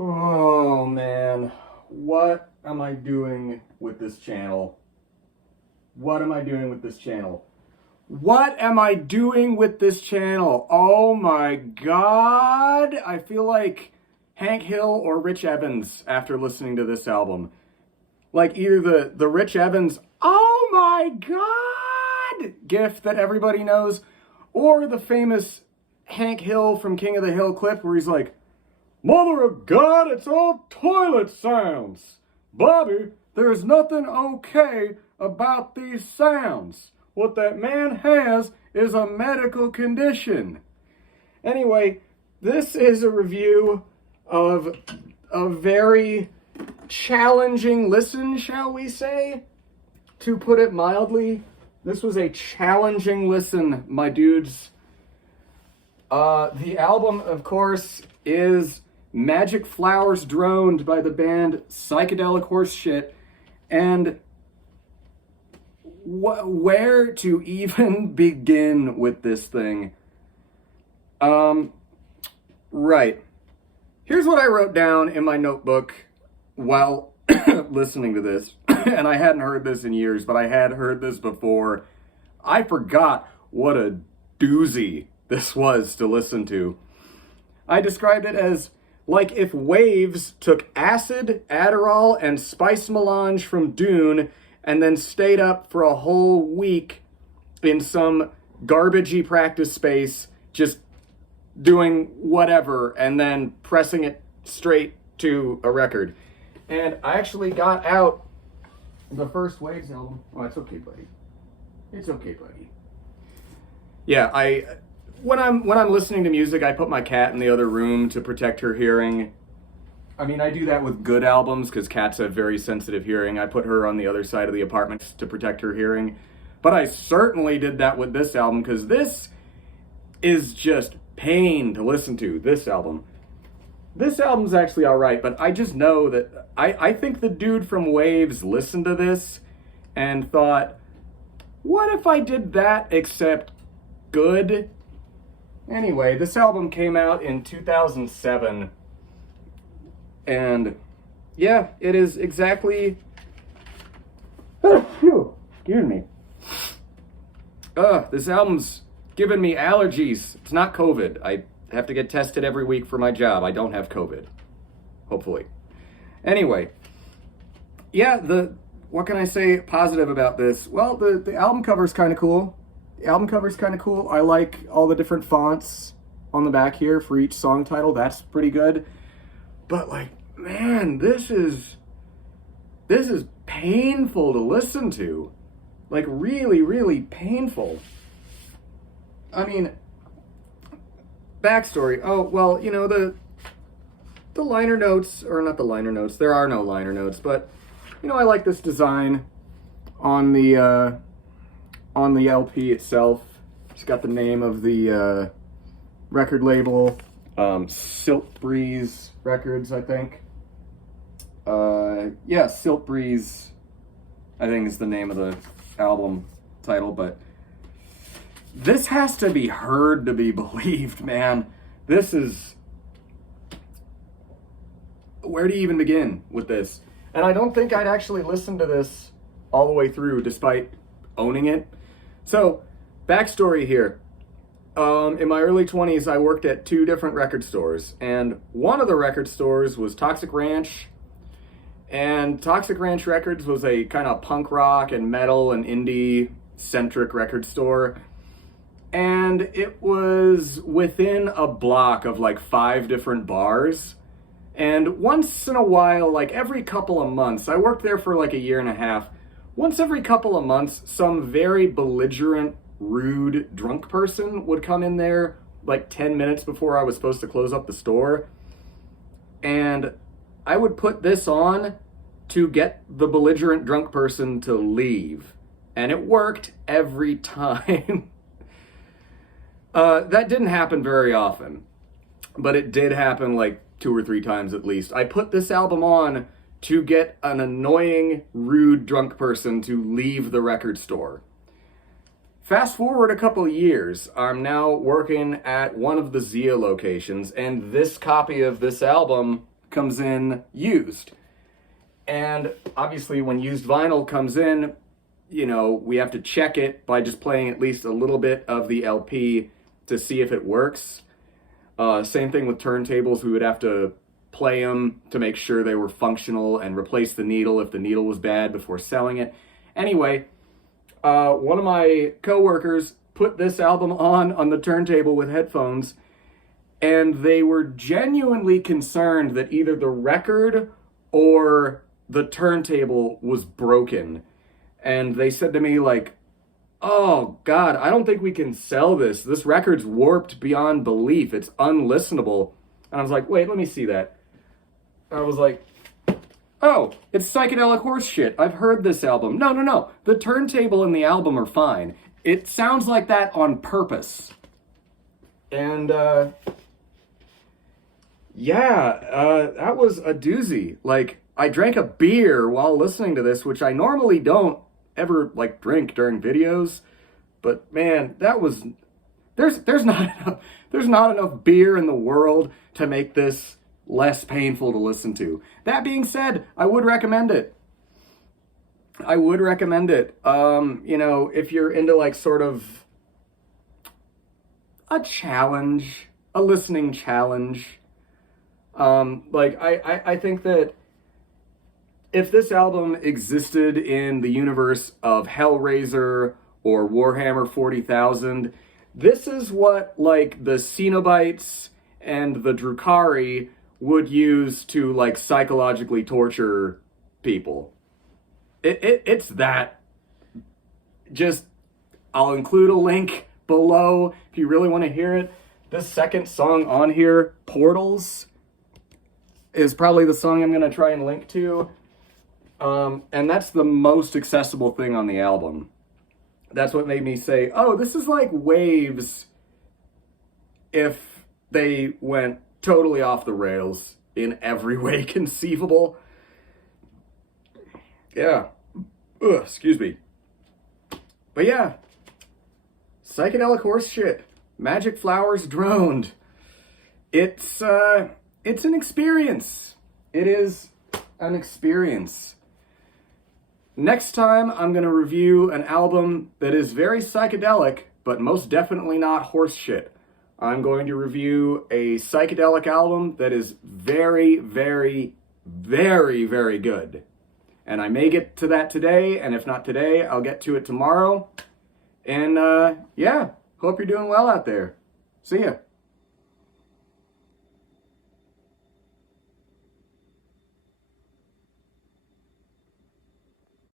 Oh man, what am I doing with this channel? What am I doing with this channel? What am I doing with this channel? Oh my god, I feel like Hank Hill or Rich Evans after listening to this album. Like either the Rich Evans, oh my god gif that everybody knows, or the famous Hank Hill from King of the Hill clip where he's like, "Mother of God, it's all toilet sounds. Bobby, there's nothing okay about these sounds. What that man has is a medical condition." Anyway, this is a review of a very challenging listen, shall we say? To put it mildly, this was a challenging listen, my dudes. The album, of course, is Magic Flowers Droned by the band Psychedelic Horsesh, and where to even begin with this thing? Right. Here's what I wrote down in my notebook while listening to this, and I hadn't heard this in years, but I had heard this before. I forgot what a doozy this was to listen to. I described it as like if Waves took acid, Adderall, and spice melange from Dune and then stayed up for a whole week in some garbagey practice space just doing whatever and then pressing it straight to a record. And I actually got out the first Waves album. Oh, it's okay, buddy. It's okay, buddy. Yeah, when I'm listening to music, I put my cat in the other room to protect her hearing. I mean, I do that with good albums because cats have very sensitive hearing. I put her on the other side of the apartment to protect her hearing. But I certainly did that with this album because this is just pain to listen to, this album. This album's actually all right, but I just know that I think the dude from Waves listened to this and thought, what if I did that except good? Anyway, this album came out in 2007, and yeah, it is exactly, excuse me, this album's given me allergies. It's not COVID. I have to get tested every week for my job. I don't have COVID, hopefully. Anyway, yeah, what can I say positive about this? Well, the album cover's kind of cool. The album cover's kind of cool. I like all the different fonts on the back here for each song title. That's pretty good. But like, man, this is painful to listen to. Like really, really painful. I mean, backstory. Oh, well, you know, the liner notes, or not the liner notes, there are no liner notes, but you know, I like this design on the LP itself. It's got the name of the record label, Silt Breeze Records, I think. Yeah, Silt Breeze, I think is the name of the album title, but this has to be heard to be believed, man. This is... Where do you even begin with this? And I don't think I'd actually listen to this all the way through, despite owning it. So, backstory here. In my early 20s, I worked at 2 different record stores. And one of the record stores was Toxic Ranch. And Toxic Ranch Records was a kind of punk rock and metal and indie-centric record store. And it was within a block of like 5 different bars. And once in a while, like every couple of months, I worked there for like a year and a half. Once every couple of months, some very belligerent, rude, drunk person would come in there like 10 minutes before I was supposed to close up the store. And I would put this on to get the belligerent drunk person to leave. And it worked every time. That didn't happen very often, but it did happen like 2 or 3 times at least. I put this album on to get an annoying, rude, drunk person to leave the record store. Fast forward a couple of years, I'm now working at one of the Zia locations, and this copy of this album comes in used. And obviously when used vinyl comes in, you know, we have to check it by just playing at least a little bit of the LP to see if it works. Same thing with turntables. We would have to play them to make sure they were functional and replace the needle if the needle was bad before selling it. Anyway, one of my coworkers put this album on the turntable with headphones, and they were genuinely concerned that either the record or the turntable was broken. And they said to me, like, oh, God, I don't think we can sell this. This record's warped beyond belief. It's unlistenable. And I was like, wait, let me see that. I was like, oh, it's Psychedelic Horsesh. I've heard this album. No. The turntable and the album are fine. It sounds like that on purpose. And, that was a doozy. Like, I drank a beer while listening to this, which I normally don't ever, like, drink during videos. But, man, that was... There's not enough beer in the world to make this less painful to listen to. That being said, I would recommend it. You know, if you're into, like, sort of a challenge, a listening challenge. Like, I think that if this album existed in the universe of Hellraiser or Warhammer 40,000, this is what, like, the Cenobites and the Drukhari would use to, like, psychologically torture people. It's that. Just, I'll include a link below if you really want to hear it. This second song on here, Portals, is probably the song I'm going to try and link to. And that's the most accessible thing on the album. That's what made me say, oh, this is like Waves if they went totally off the rails in every way conceivable. Yeah. Ugh, excuse me. But yeah. Psychedelic Horsesh. Magic Flowers Droned. It's an experience. It is an experience. Next time, I'm going to review an album that is very psychedelic, but most definitely not horse shit. I'm going to review a psychedelic album that is very, very, very, very good. And I may get to that today, and if not today, I'll get to it tomorrow. And yeah, hope you're doing well out there. See ya.